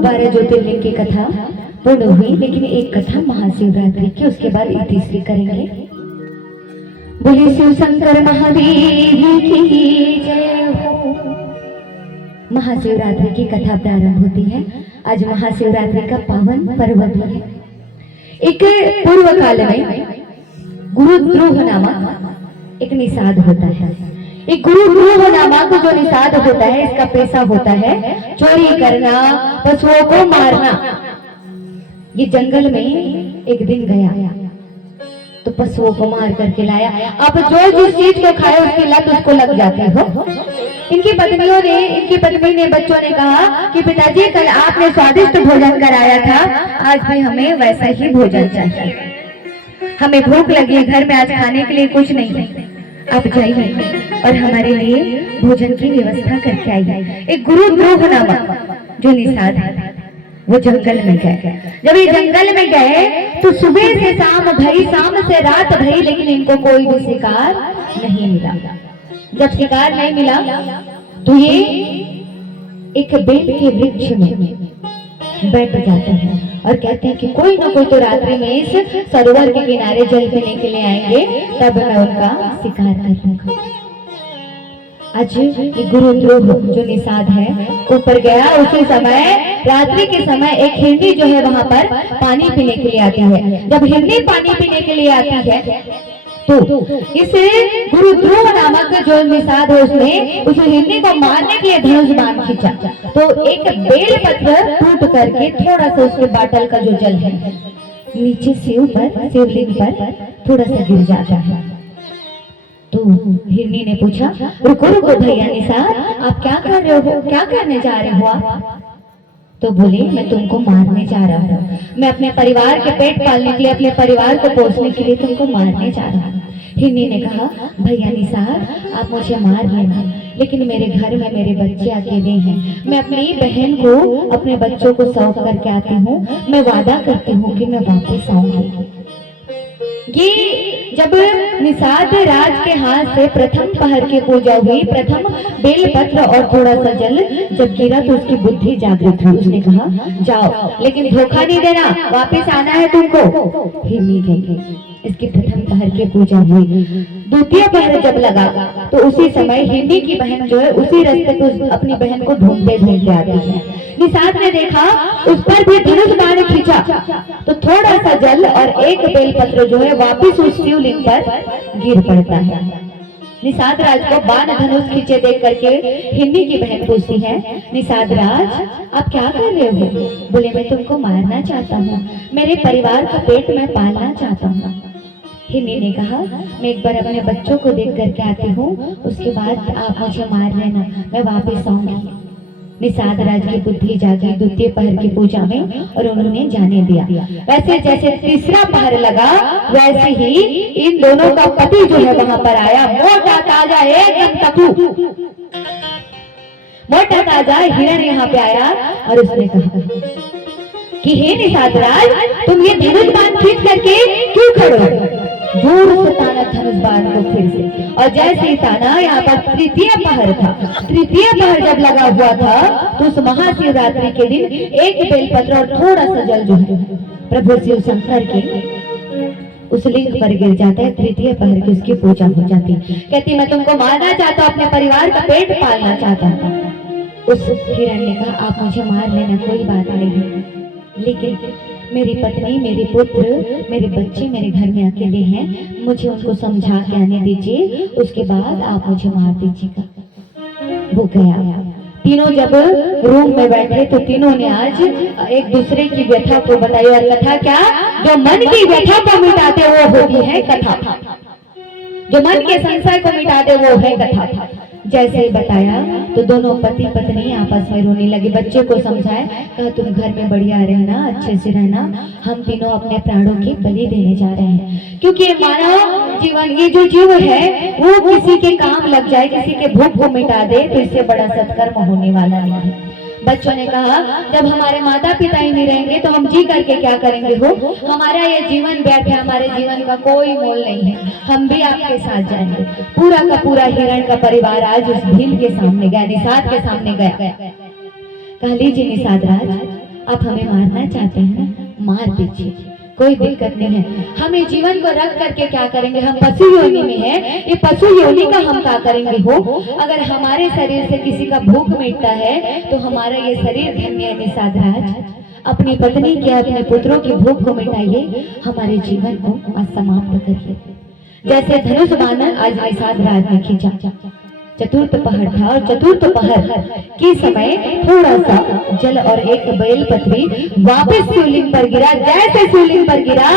12 ज्योतिर्लिंग की कथा पूर्ण हुई, लेकिन एक कथा महाशिवरात्रि की, उसके बाद ये तीसरी करेंगे। बोले शिव शंकर महादेव की जय हो। महाशिवरात्रि की कथा प्रारंभ होती है। आज महाशिवरात्रि का पावन पर्व भी है। एक पूर्व काल में गुरुद्रोह नामक एक निषाद होता है। एक गुरुद्रोह नामक जो निषाद होता है, इसका पेशा होता है चोरी करना, पशुओं को मारना। ये जंगल में एक दिन गया तो पशुओं को मार करके लाया। अब जो जिस चीज को खाए उसकी लत उसको लग जाती हो। इनकी पत्नी ने बच्चों ने कहा कि पिताजी कल आपने स्वादिष्ट भोजन कराया था, आज भी हमें वैसा ही भोजन चाहिए। हमें भूख लगी है, घर में आज खाने के लिए कुछ नहीं है, आप जाइए और हमारे लिए भोजन की व्यवस्था करके आइए। एक गुरुद्रोह नामक जो निषाद है वो जंगल में गए। जब ये जंगल में गए तो सुबह से शाम भरी, शाम से रात भरी, लेकिन इनको कोई भी शिकार नहीं मिला। जब शिकार नहीं मिला तो ये एक बेल के वृक्ष में बैठ जाते हैं और कहते हैं कि कोई ना कोई तो रात्रि में इस सरोवर के किनारे जल पीने के लिए आएंगे, तब मैं उनका शिकार करूंगा। आज ये गुरुद्रोह जो निषाद है ऊपर गया। उसी समय रात्रि के समय एक हिरनी जो है वहां पर पानी पीने के लिए आती है। जब हिरनी पानी पीने के लिए आती है तो इस गुरुद्रोह नामक जो निषाद है उसने उस हिरनी को मारने के लिए धनुष बाण खींचा तो एक बेल पत्र टूट करके थोड़ा सा उसके बाटल का जो जल है नीचे शिवलिंग पर थोड़ा सा गिर जाता है। तो हिरनी ने पूछा, रुको भैया निषाद, आप क्या कर रहे हो, क्या करने जा रहे हो आप? तो बोले, मैं तुमको मारने जा रहा हूँ। मैं अपने परिवार के पेट पालने के लिए, अपने परिवार को पोषने के लिए तुमको मारने जा रहा हूँ। हिरनी ने कहा, भैया निषाद, आप मुझे मार लेना, लेकिन मेरे घर में मेरे बच्चे अकेले हैं। मैं अपनी बहन को, अपने बच्चों को सौंप करके आती हूँ। मैं वादा करती हूँ कि मैं वापस आऊंगी। ये जब निषाद राज के हाथ से प्रथम पहर की पूजा हुई, प्रथम बेल पत्र और थोड़ा सा जल जब गिरा तो उसकी बुद्धि जागृत हुई। उसने कहा, जाओ, लेकिन धोखा नहीं देना, वापस आना है तुमको। हिरनी गई। इसकी प्रथम पहर की पूजा हुई। द्वितीय पहर जब लगा तो उसी समय हिरनी की बहन जो है उसी रास्ते पे अपनी बहन को ढूंढते आती है। निषाद ने देखा, उस पर भी धनुष बाण खींचा तो थोड़ा सा जल और एक बेलपत्र जो है वापिस उस शिवलिंग पर गिर पड़ता है। निषाद राज को बाण धनुष खींचे देख करके हिरनी की बहन पूछती है, निषाद राज, आप क्या कर रहे हो? बोले, मैं तुमको मारना चाहता हूँ, मेरे परिवार का पेट मैं पालना चाहता हूँ। हिरनी ने कहा, मैं एक बार अपने बच्चों को देख करके आती हूँ, उसके बाद आप मुझे मार लेना, मैं वापस आऊंगी। निषाद राज की बुद्धि जागी द्वितीय पहर की पूजा में और उन्होंने जाने दिया। वैसे जैसे तीसरा पहर लगा वैसे ही इन दोनों का पति जो है वहां पर आया, मोटा ताजा एकदम तपू, मोटा ताजा हिरण यहाँ पे आया और उसने कहा कि हे निषाद राज, तुम ये धनुष बाण खींच करके क्यों खड़े हो? जोर से ताना धनुष बाण को फिर से, और जैसे ही ताना, यहाँ पर तृतीय पहर था। तृतीय पहर जब लगा हुआ था तो उस महाशिवरात्रि के दिन एक बेलपत्र और थोड़ा सा जल जो है प्रभु शिव शंकर के उस लिंग पर गिर जाता है। तृतीय पहर की उसकी पूजा हो जाती है। कहती, मैं तुमको मारना चाहता हूँ, अपने परिवार का पेट पालना चाहता हूँ। उस हिरण ने कहा, आप मुझे मार लेना, कोई बात नहीं, लेकिन मेरी पत्नी, मेरे पुत्र, मेरे बच्चे मेरे घर में अकेले हैं, मुझे उनको समझा के आने दीजिए, उसके बाद आप मुझे मार दीजिएगा। वो गया। तीनों जब रूम में बैठे तो तीनों ने आज एक दूसरे की व्यथा को बताई। और कथा क्या? जो मन की व्यथा को मिटा दे वो होती है कथा। जो मन के संशय को मिटा दे वो है कथा। जैसे ही बताया तो दोनों पति पत्नी आपस में रोने लगे। बच्चे को समझाए, कहा तुम घर में बढ़िया रहना, अच्छे से रहना, हम तीनों अपने प्राणों की बलि देने जा रहे हैं। क्योंकि मानव जीवन, ये जो जीव है वो किसी के काम लग जाए, किसी के भूख को मिटा दे तो इससे बड़ा सत्कर्म होने वाला नहीं है। बच्चों ने कहा, जब हमारे माता पिता ही नहीं रहेंगे तो हम जी करके क्या करेंगे हो? हमारा ये जीवन व्यर्थ है, हमारे जीवन का कोई मोल नहीं है, हम भी आपके साथ जाएंगे। पूरा का पूरा हिरण का परिवार आज उस भील के सामने गया, निषाद के सामने गया। कहा, लीजिए निषाद राज, आप हमें मारना चाहते हैं ना, मार दीजिए, कोई दिक्कत नहीं है। हमें जीवन को रख करके क्या करेंगे, हम पशु योनि में हैं, ये पशु योनि का हम क्या करेंगे हो। अगर हमारे शरीर से किसी का भूख मिटता है तो हमारा ये शरीर धन्य है। निषाद राज, अपनी पत्नी के, अपने पुत्रों की भूख को मिटाइए, हमारे जीवन को असमाप्त करिए। जैसे धनुष बाण आज निषाद राज ने खींचा, चतुर्थ पहर था और चतुर्थ पहर के समय थोड़ा सा जल और एक बेल पत्री वापस शिवलिंग पर गिरा। जैसे शिवलिंग पर गिरा,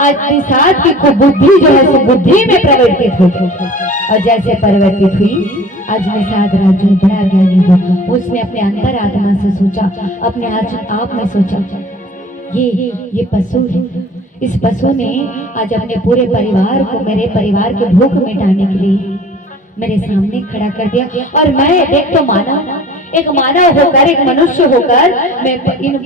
आज निषाद की कुबुद्धि जो है सो बुद्धि में परिवर्तित हो गई, और जैसे परिवर्तित हुई आज निषाद राज जो बड़ा ज्ञानी हुआ, उसने अपने अंतर आत्मा से सोचा, अपने आप में सोचा, ये पशु है। इस पशु ने आज अपने पूरे परिवार को, मेरे परिवार के भूख मिटाने के लिए मेरे सामने खड़ा कर दिया, और मैं देख तो एक मानव होकर, एक मनुष्य होकर मैं इन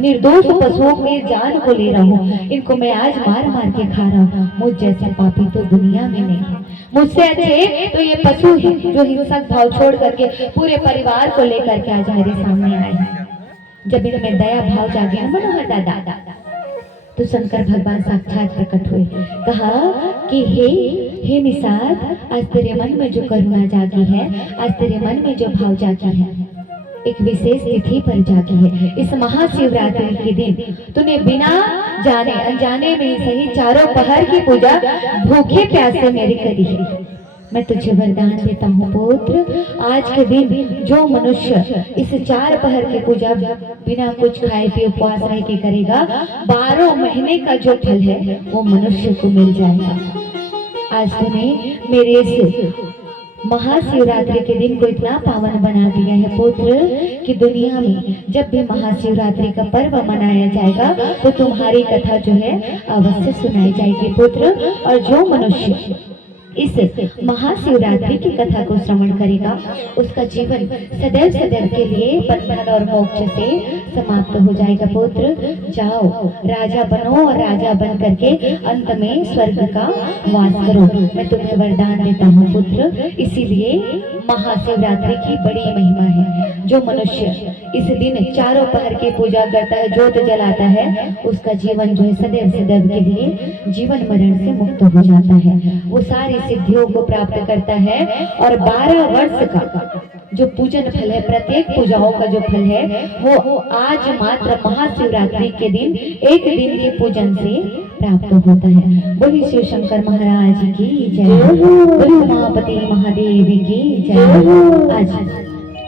निर्दोष पशुओं की जान को ले रहा हूँ, इनको मैं आज मार मार के खा रहा हूँ। मुझ जैसे पापी तो दुनिया में नहीं है, मुझसे अच्छे तो ये पशु है जो हिंसक भाव छोड़ करके पूरे परिवार को लेकर के आज मेरे सामने आए हैं। जब इनमें दया भाव जागे मनोहर दादा, तो शंकर भगवान साक्षात प्रकट हुए, कहा कि हे निषाद, आज तेरे मन में जो करुणा जागी है, आज तेरे मन में जो भाव जागी है, एक विशेष तिथि पर जागी है। इस महाशिवरात्रि के दिन तूने बिना जाने अनजाने में सही चारों पहर की पूजा भूखे प्यासे मेरी करी है। मैं तुझे वरदान देता हूँ पुत्र, आज के दिन जो मनुष्य इस 4 पहर की पूजा बिना कुछ खाए पिए उपवास रह के करेगा, 12 महीने का जो फल है वो मनुष्य को मिल जाएगा। आज तूने मेरे इस महाशिवरात्रि के दिन को इतना पावन बना दिया है पुत्र, कि दुनिया में जब भी महाशिवरात्रि का पर्व मनाया जाएगा तो तुम्हारी कथा जो है अवश्य सुनाई जाएगी पुत्र। और जो मनुष्य इस महाशिवरात्रि की कथा को श्रवण करेगा, उसका जीवन सदैव सदैव के लिए बंधन और मोक्ष से समाप्त हो जाएगा पुत्र। जाओ राजा बनो, और राजा बन करके अंत में स्वर्ग का वास करो। मैं तुम्हें वरदान देता हूँ पुत्र। इसीलिए महाशिवरात्रि की बड़ी महिमा है। जो मनुष्य इस दिन चारों पहर की पूजा करता है, ज्योत जलाता है, उसका जीवन जो है सदैव सदैव के लिए जीवन मरण से मुक्त हो जाता है, वो सारी सिद्धियों को प्राप्त करता है। और 12 वर्ष का जो पूजन फल है, प्रत्येक पूजाओं का जो फल है, वो आज मात्र महाशिवरात्रि के दिन, एक दिन के पूजन से प्राप्त होता है। बोली शिव शंकर महाराज की जय, बोली उमापति महादेव की जय। आज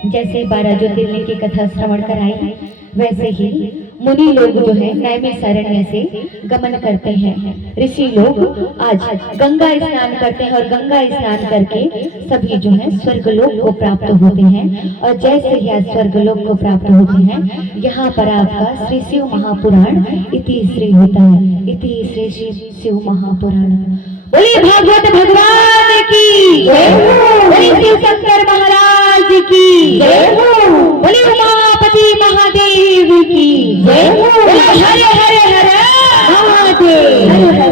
जैसे 12 ज्योतिर्लिंग की कथा श्रवण कराई, वैसे ही मुनि लोग जो है नैमिषारण्य से गमन करते हैं। ऋषि लोग आज गंगा स्नान करते हैं, और गंगा स्नान करके सभी जो है स्वर्गलोक को प्राप्त होते हैं। और जैसे ही आज स्वर्गलोक को प्राप्त होते हैं, यहाँ पर आपका श्री शिव महापुराण इति श्री होता है। इति श्री शिव महापुराण। बोलिए भागवत भगवान की जय हो, बोलिए शिव शंकर महाराज की जय हो, बोलिए उमापति महादेव की जय हो, हरे हरे हरे महादेव।